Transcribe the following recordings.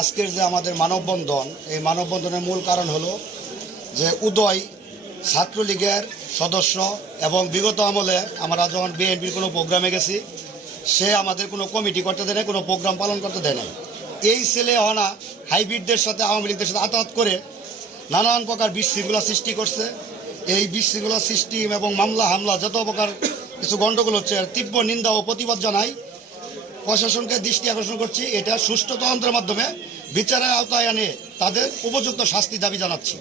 আজকের যে আমাদের মানববন্ধন, এই মানববন্ধনের মূল কারণ হলো যে উদয় ছাত্রলীগের সদস্য এবং বিগত আমলে আমরা যখন বিএনপির কোনো প্রোগ্রামে গেছি, সে আমাদের কোনো কমিটি করতে দেয় নাই, কোনো প্রোগ্রাম পালন করতে দেয় নাই। এই ছেলে হনা হাইব্রিডদের সাথে, আওয়ামী লীগদের সাথে আতাহাত করে নানান প্রকার বিশৃঙ্খলা সৃষ্টি করছে। এই বিশৃঙ্খলা সৃষ্টি এবং মামলা, হামলা, যত প্রকার কিছু গণ্ডগোল হচ্ছে তীব্র নিন্দা ও প্রতিবাদ জানাই প্রশাসনকে দৃষ্টি আকর্ষণ করছি। এটা সুষ্ঠু তদন্তের মাধ্যমে বিচারের আওতায় আনে তাদের উপযুক্ত শাস্তি দাবি জানাচ্ছি।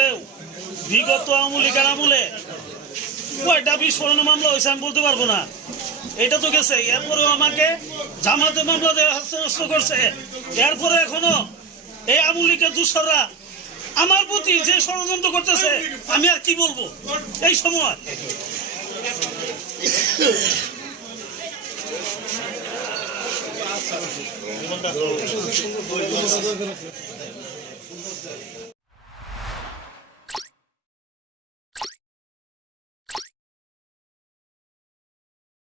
এরপরেও বিগত আমলিকার আমলে কয়টা বিস্ফোরণ মামলা হয়েছে আমি বলতে পারব না। এটা তো গেছে, এরপরেও আমাকে জামাতে মামলা দেওয়া হস্ত করছে। এরপরে এখনও এই আমলিকের দূষররা আমার প্রতি যে ষড়যন্ত্র করতেছে, আমি আর কি বলব? এই সময়।